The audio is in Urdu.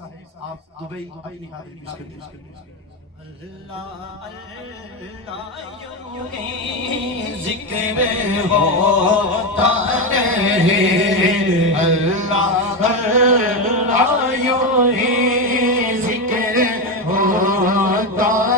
آپ دبئی اپنی حاضری پیش کریں۔ اللہ اللہ یوں ہی ذکر ہوتا رہے،